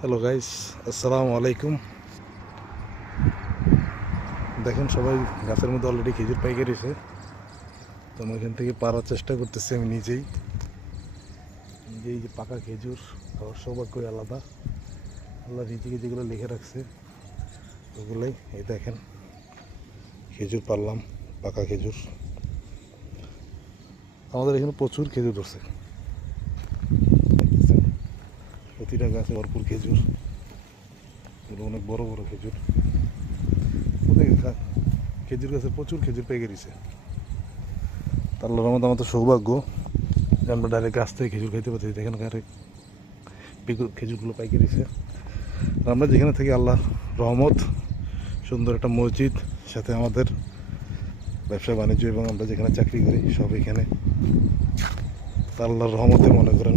Hello guys, আসসালামু আলাইকুম। দেখেন সবাই গাছের মধ্যে অলরেডি খেজুর পাইকে রয়েছে। তো আমি এখান থেকে পারার চেষ্টা করতেছি আমি নিজেই। এই যে পাকা খেজুর খাওয়ার সৌভাগ্যই আলাদা। আল্লাহ রিজিকে যেগুলো লিখে রাখছে ওগুলোই। এই দেখেন খেজুর পারলাম, পাকা খেজুর। আমাদের এখানে প্রচুর খেজুর ধরছে, দেখতেছেন প্রতিটা গাছে ভরপুর খেজুর। এগুলো অনেক বড় বড় খেজুর। খেজুর গাছে প্রচুর খেজুর পেয়ে গেছে। আল্লাহর রহমতে আমাদের সৌভাগ্য যে আমরা ডাইরেক্ট গাছ থেকে খেজুর খাইতে পারছি। দেখেন খেজুরগুলো পাইকে দিছে। আর আমরা যেখানে থাকি আল্লাহ রহমত, সুন্দর একটা মসজিদ, সাথে আমাদের ব্যবসা বাণিজ্য এবং আমরা যেখানে চাকরি করি সব এখানে। তা আল্লাহর রহমতে মনে করেন